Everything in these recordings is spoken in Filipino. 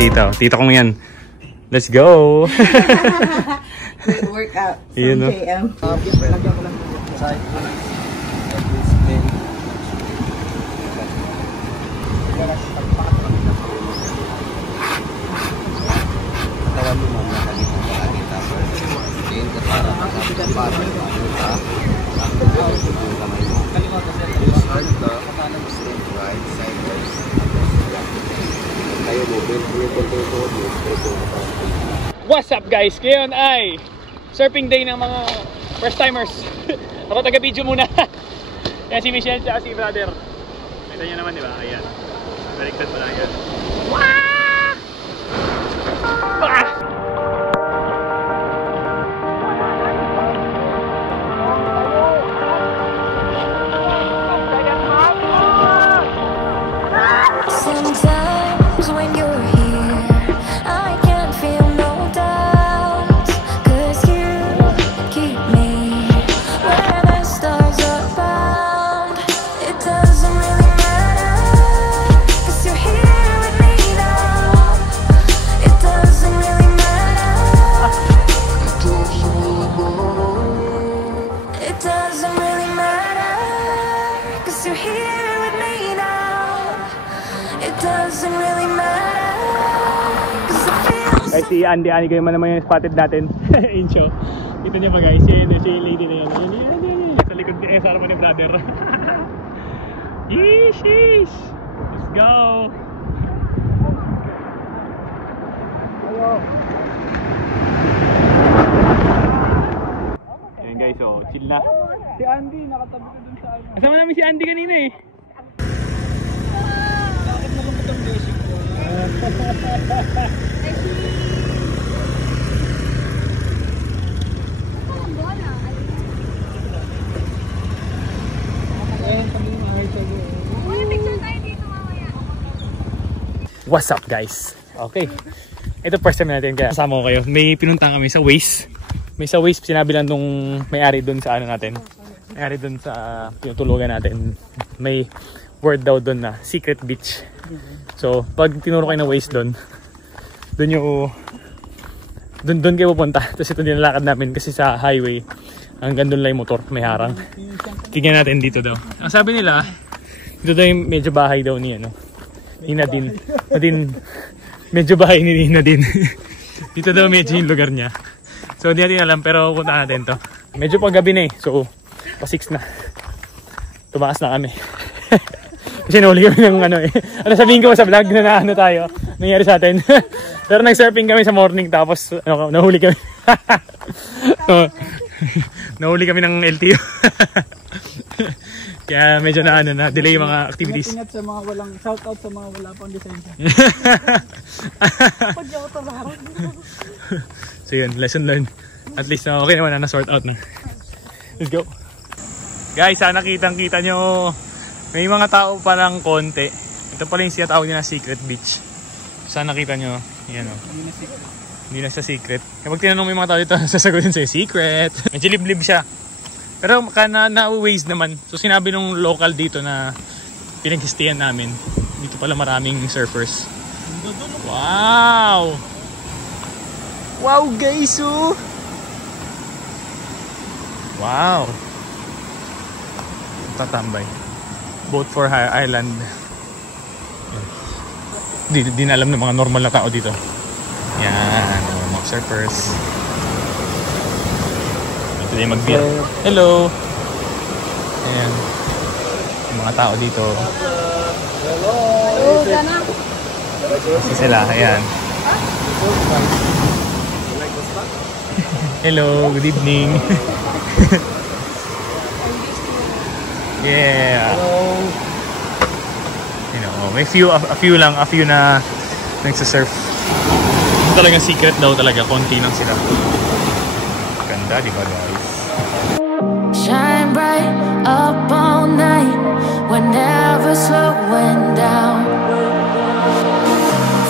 Tito. Tito kong yan. Let's go! Workout from you know? JM. Lagyan ko lang. Side. What's up guys? Ngayon ay surfing day ng mga first timers. Ako taga-video muna. Yan si Michelle at si brother. Kita nyo naman, di ba? Ayan. Baliktad pala yan. Wah! Wah! Sometimes when you're here, I can't feel no doubts, 'cause you keep me where the stars are bound. It doesn't really matter, 'cause you're here with me now. It doesn't really matter. It doesn't really matter, 'cause you're here with me now. It doesn't really matter, 'cause it feels. Guys, si Andy kayo man naman yung spotted natin. Incho. Kita niya ba guys? Siya yung lady na yun. Yan. Sa likod niya, sa harapan ni brother. Yeesh! Let's go! Ayan guys, oh, chill na. Si Andy, nakatabi ko dun sa ano. Kasama namin si Andy kanina eh. Bakit malungkot ang basic ko? What's up guys? Okay. Ito first time natin kaya kasama ko kayo. May pinuntang kami sa Waze. May sa Waze sinabi lang nung may-ari doon sa ano natin. May-ari doon sa pinutulugan natin. May word daw doon na secret beach. So, pag tinuro kayo ng Waze doon kayo pupunta. Tapos ito dinalakad namin kasi sa highway hanggang doon lang yung motor, may harang. Tingnan natin dito daw. Ang sabi nila, dito daw yung medyo bahay daw ni Nadine. Medyo bahay ni Nadine. Dito daw medyo yung lugar niya. So hindi natin alam pero punta natin to. Medyo paggabi na eh. So pa 6 na. Tumaas na kami. Kasi nahuli kami ng ano eh. Ano sabihin ko sa vlog na ano tayo. Nangyari sa atin. Pero nag-surfing kami sa morning tapos ano, nahuli kami. So, nahuli kami ng LTO. Kaya medyo na delay yung mga activities. Ingat sa mga walang, shout out sa mga wala pang lisensya. So yun, lesson learned. At least okay naman na sort out na. Let's go. Guys, sana kitang-kita nyo. May mga tao pa lang konti. Ito pala yung sinatawag nila Secret Beach. Sana nakita nyo. Yan o. Hindi na siya secret. Kapag tinanong mo yung mga tao dito, sasagutin sa'yo, secret. Medyo liblib siya. Pero na-waze naman. So sinabi nung local dito na pinag-stayan namin. Dito pala maraming surfers. Wow! Wow guys oh! Wow! Tatambay. Boat for High Island. Di na alam ng mga normal na tao dito. Yan, mga surfers. Ito yung mag-beer. Hello! Ayan. Yung mga tao dito. Hello! Kasi sila, ayan. Hello, good evening. Yeah. Hello! You know, may a few na nagsasurf. Ito talagang secret daw talaga, konti lang sila. Ganda, di ba guys? Shine bright up all night, we're never slowing down.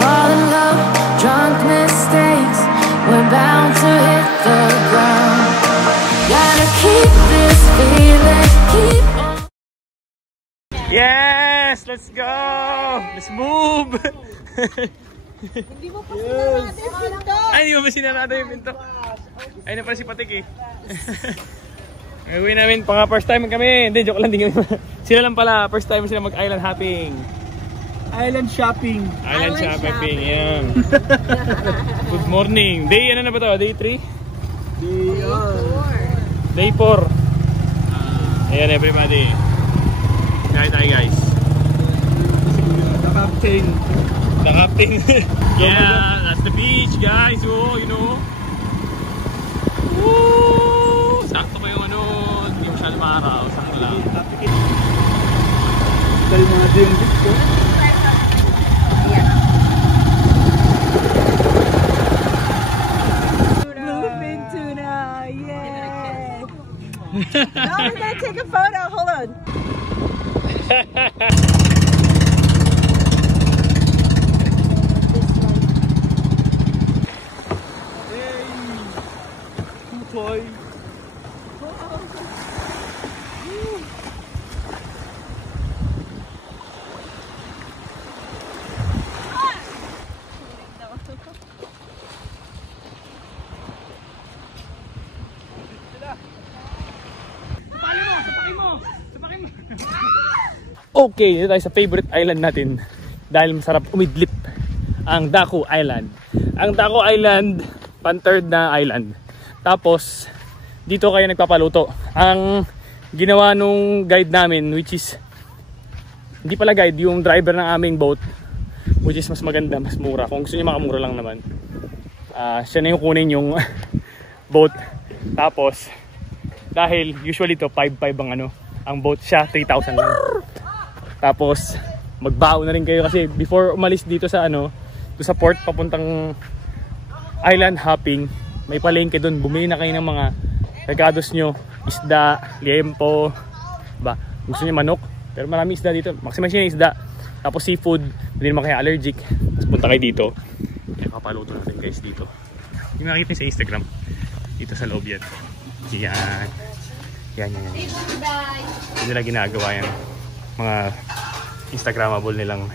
Fall in love, drunk mistakes, we're bound to hit the ground. Gotta keep this feeling, keep on. Yes! Let's go! Let's move! Hindi mo pa sinarado yung pinto. Ay, hindi mo ba sinarado yung pinto? Ay, na pala si Patik eh. Gagawin namin, pang first time kami. Hindi, joke lang din kami. Sila lang pala, first time sila mag-island hopping. Island shopping. Island shopping, yan. Good morning. Day, ano na ba ito? Day 3? Day 4. Ayan everybody. Kaya tayo guys. captain. The captain. Yeah, that's the beach, guys. Oh, you know. Woo! Sakto pa yung ano, hindi masyado maaraw. Sakto lang. Dahil mga dimbit ko. Bluefin tuna, yay! No, we're gonna take a photo. Hold on. Boy. Okay, dito tayo sa favorite island natin dahil masarap umidlip, ang Daku Island. Ang Daku Island, pan-third na island. Tapos dito kayo nagpapaluto. Ang ginawa nung guide namin, which is hindi pala guide, yung driver ng aming boat, which is mas maganda, mas mura. Kung gusto niyo makamura lang naman, siya na yung kunin yung boat. Tapos dahil usually to 5,500 ang ano, ang boat, siya 3,000 lang. Tapos magbaon na rin kayo kasi before umalis dito sa ano, dito sa port papuntang island hopping, may palengke doon. Bumili na kayo ng mga regados nyo, isda, liempo, ba, gusto niyo manok, pero marami isda dito, maximum siya isda. Tapos seafood, hindi naman kayo allergic. Tapos punta kayo dito, kaya kapaluto natin guys dito. Yung makikita sa Instagram, dito sa loob yan. Yan. Yan. Hindi nila ginagawa yan. Mga Instagramable nilang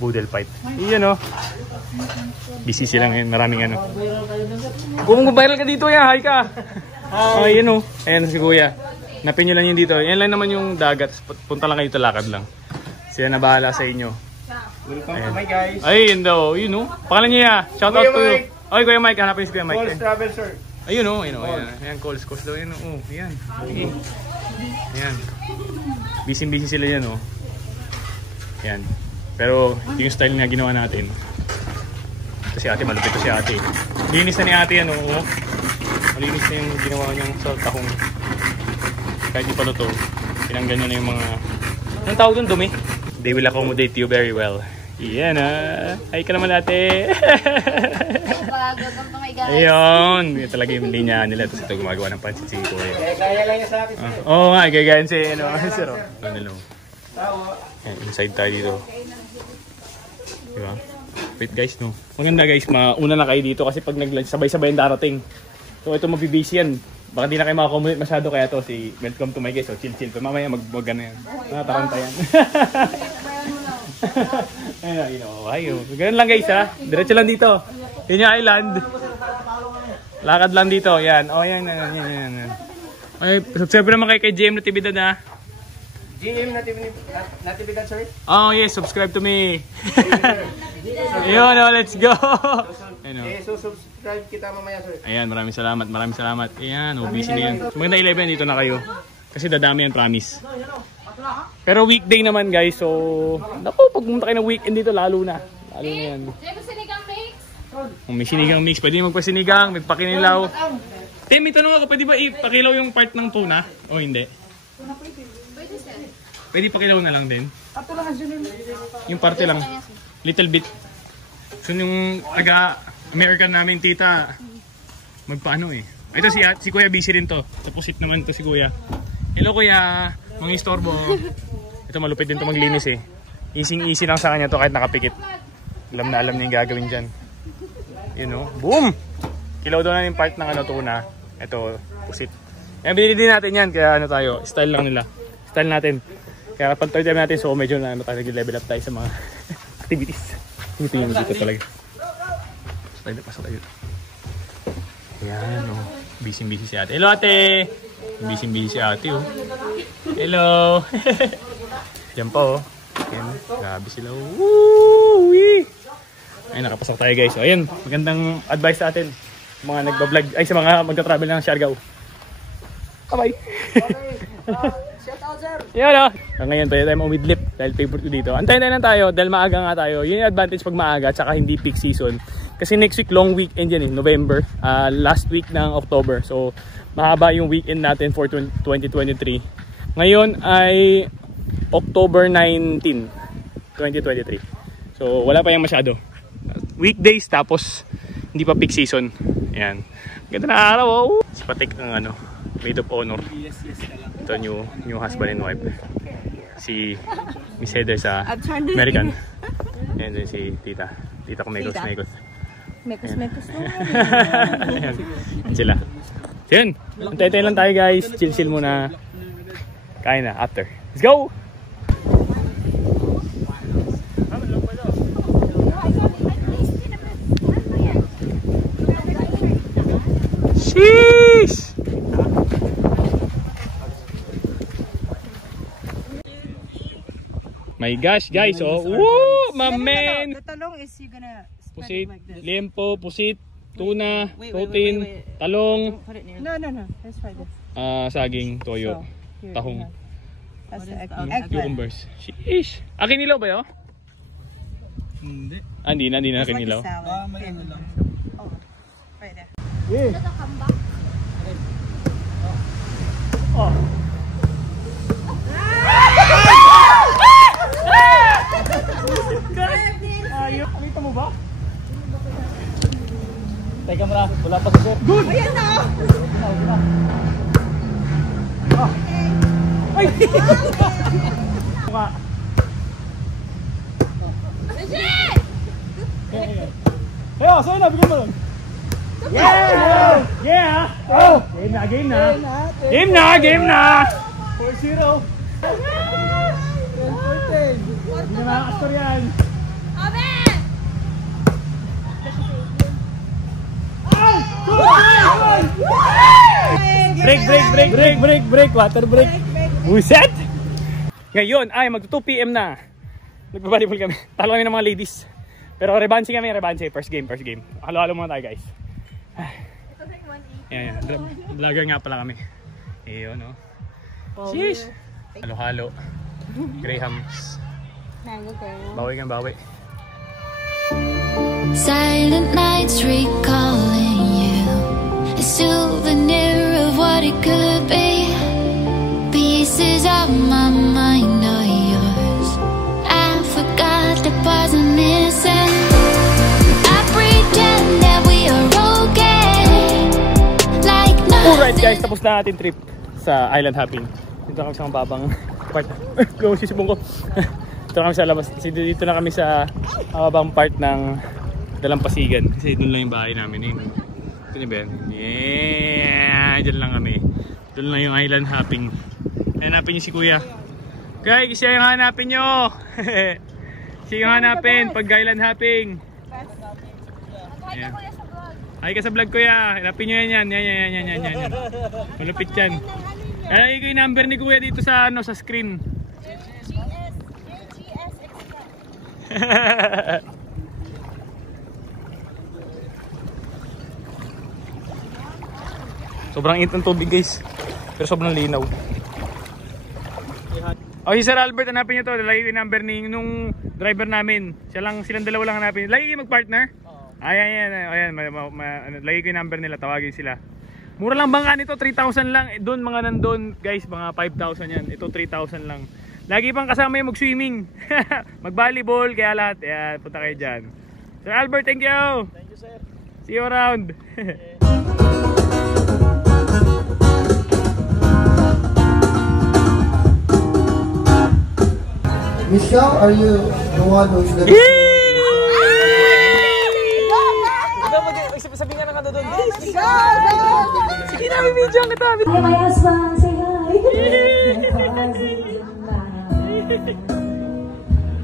boodle fight. Iyan o. Busy sila ngayon. Maraming ano. Kung viral ka dito yan, hi ka. Ayan o. Ayan si kuya. Napin nyo lang yun dito. Yan lang naman yung dagat. Punta lang kayo, talakad lang. Sila na bahala sa inyo. Welcome to my guys. Ay, yun daw. Yun o. Pangalan niya ya. Shout out to you. Ay, Kuya Mike. Hanapin si Kuya Mike. Paul's Travel, sir. Ayun o. Ayan, calls daw. Ayan o. Ayan. Okay. Ayan. Busy sila yan o. Ayan. Pero yung style na ginawa natin. Ito si ate, malupit to si ate. Linis na ni ate yan o. Malinis na yung ginawa niyang sa tahong. Kahit di pa luto, tinanggal niya na yung mga... Anong tawag doon? Dumi? They will accommodate you very well. Yan Hi ka naman ate. Ayun. Yan talaga yung linya nila. Tapos ito gumagawa ng pansit si Kuya. Kaya lang niya sa akin. Oo nga, gagayan si ano. Siro. Inside tayo dito. Diba? Wait guys, no. Maganda guys, mauna na kayo dito kasi pag nag-lunch, sabay-sabay yung darating. So ito mabibisi yan. Baka di na kayo makakomodate masyado, kaya to si welcome to my guys. So chill. Mamaya mag-wag na yan. Nakatakanta yan. Ayun, ganun lang guys ha. Diretso lang dito. Yun yung island. Lakad lang dito. Yan. O yan. Ay, subscribe naman kayo kay GM Natividad ha. GM Natividad, sir? Oh yes, subscribe to me. Yun, let's go. So subscribe kita mamaya, sir. Ayan, maraming salamat. Ayan, busy na yan. Maganda 11 dito na kayo. Kasi dadami yan, promise. Pero weekday naman guys, so naku, pag pumunta kayo ng weekend dito, lalo na yan. Kung may sinigang mix, pwede magpasinigang, may pakinilaw. Tim, may tanong ako, pwede ba ipakilaw yung part ng tuna? O hindi? Pwede pakilaw na lang din? Yung parte lang, little bit. So yung American namin tita, magpaano eh. Ito si Kuya busy rin to. Tapos it naman to si Kuya. Hello Kuya, mga istorbo. Ito malupit din to maglinis eh. Easy lang sa kanya to kahit nakapikit. Alam niya yung gagawin dyan. You know, boom! Kilaw daw na yung part ng tuna. Ito, pusit. Yan, binili din natin yan. Kaya tayo, style lang nila. Style natin. Kaya pag-third time natin, so medyo na nag-level up tayo sa mga activities. Ito yung dito talaga. Pasok tayo. Ayan, oh. Busy si ate. Hello ate! Busy si ate, oh. Hello! Diyan pa, oh. Ayan, grabe sila. Woo-wee! Ay, nakapasok tayo guys. So, ayun, magandang advice sa atin. Mga nagbablog, ay sa mga magta-travel ng Siargao. Bye-bye! Shout out Yan o. Ngayon pwede tayo umidlip dahil favorite ko dito. Antayin lang tayo dahil maaga nga tayo. Yun yung advantage pag maaga at saka hindi peak season. Kasi next week long weekend yan November. Last week ng October. So mahaba yung weekend natin for 2023. Ngayon ay October 19, 2023. So wala pa yung masyado. Weekdays tapos hindi pa peak season. Ayan. Ganda na araw oh. Si Patik ang maid of honor. Ito new husband and wife. Si Miss Heather sa American. And then si Tita Kumekos. Mekos naman. Ayan sila. So yun. Antay-tay lang tayo guys. Chill muna. Kain na after. Let's go! Sheesh! My gosh, guys, oh. Woo! My man! The talong is you gonna Pusit, lempo, pusit, tuna, protein, talong. No. Let's try this. Saging, toyo, Here, tahong, That's the cucumbers. Sheesh! Akin nilaw ba yun? Hindi. Hindi na akin nilaw. May ano lang. Oh, right there. Yeah. Oh. Ayun, nakita mo ba? Teka mo na, wala pa sa sir. Good! Ayan na! Ay! Mukha. Hey, sa'yo na, bigyan mo lang. Yeah! Yeah! Oh! Game na! 4-0! 10-14! Hindi na makakastor yan! Break! Water break! Buset! Ngayon ay magto 2 PM na. Nagbabalibol kami. Talo kami ng mga ladies. Pero rebansi kami, First game. Halo-halo muna tayo guys. Ayan. Vlogger nga pala kami. Ayun no. Sheesh! Halo-halo. Grahams. Bawi. Silent nights recalling you, a souvenir of what it could be. Pieces of my mind are yours. I forgot the parts I'm missing. I pretend that we are okay, like nothing. Alright guys, tapos na ating trip sa island hopping. Dito kami sa mababang part. Go, sisubong ko. Dito kami sa labas. Dito na kami sa mababang part ng Dalampasigan. Kasi doon lang yung bahay namin. Ito ni Ben. Yeah! Diyan lang kami. Doon lang yung island hopping. Hanapin niyo si Kuya. Guys, siya yung hanapin nyo. Siya yung hanapin pag island hopping. Yeah. Ay ka sa vlog Kuya. Hanapin nyo yan. Yan. Malupit yan. Lalagay ko yung number ni Kuya dito sa sa screen. Sobrang init ng tubig guys. Pero sobrang linaw. Oh, si Sir Albert, hanapin nyo to. Lalagay ko yung number ni nung driver namin. Silang dalawa lang hanapin. Lagi kayo mag-partner? Ayan. Lagay ko yung number nila. Tawagin sila. Mura lang bangka nito. 3,000 lang. Doon mga nandun guys, mga 5,000 yan. Ito 3,000 lang. Lagi pang kasama yung mag-swimming. Mag-volleyball, kaya lahat. Ayan, punta kayo dyan. Sir Albert, thank you! Thank you, sir. See you around. Michelle, are you the one who's gonna... Sabi nga na nga doon. Go! Sige na, may video ang katabi. Hi, my husband, say hi.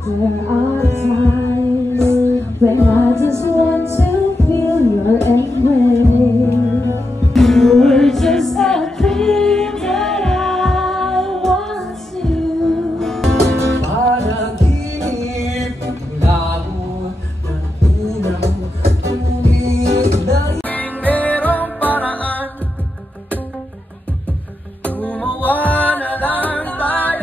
There are times when I just want to feel your embrace. You were just a dream that I want to. Panaginip, labo ng unang tuwing na merong paraan. Gumawa na lang tayo.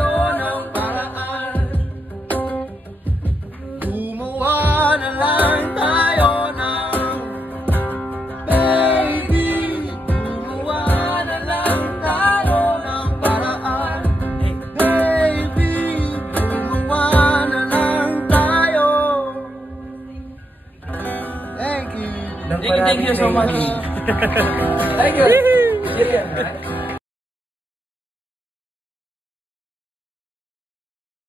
Thank you so much. Thank you.